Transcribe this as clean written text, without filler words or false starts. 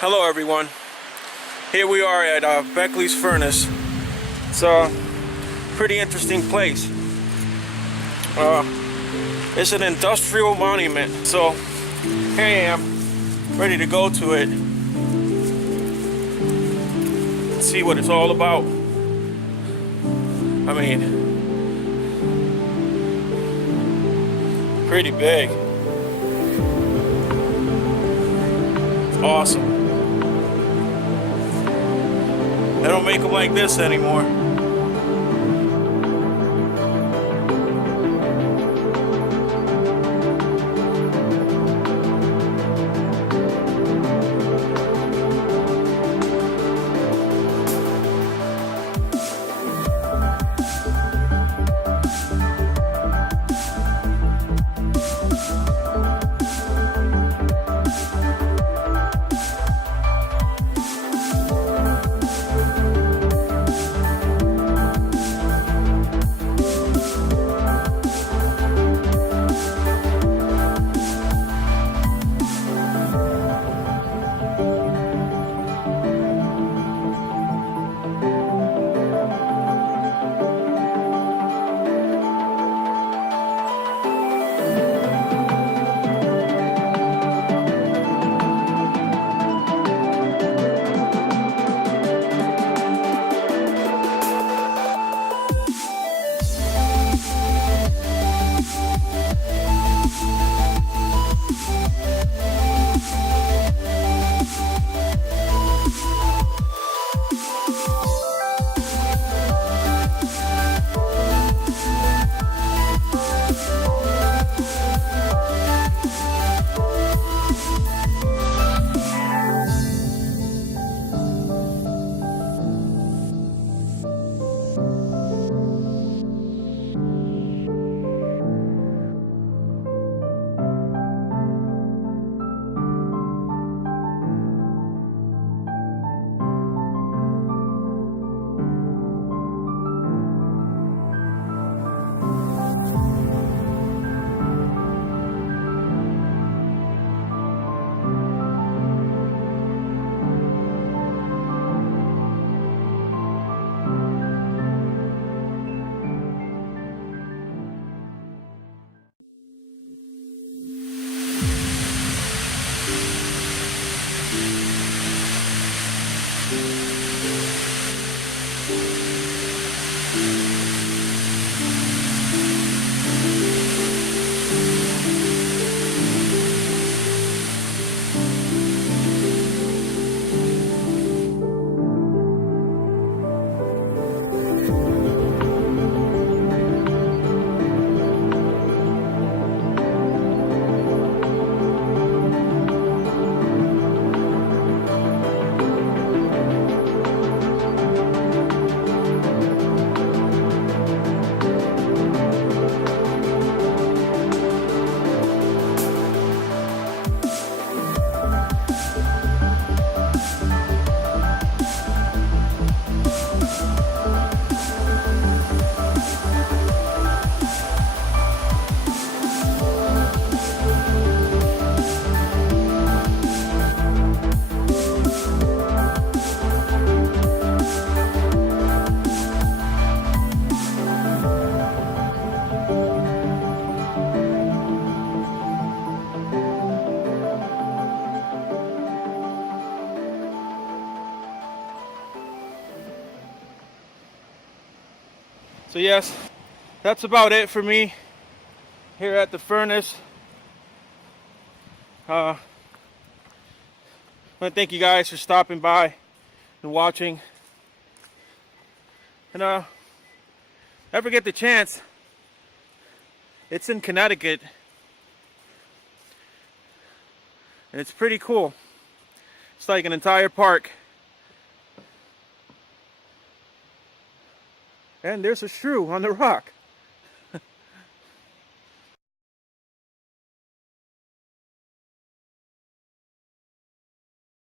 Hello everyone. Here we are at Beckley's Furnace. It's a pretty interesting place. It's an industrial monument, so here I am, ready to go to it and see what it's all about. I mean, pretty big. It's awesome. They don't make them like this anymore. So yes, that's about it for me here at the furnace. I want to thank you guys for stopping by and watching. And ever get the chance, it's in Connecticut. And it's pretty cool. It's like an entire park. And there's a shrew on the rock.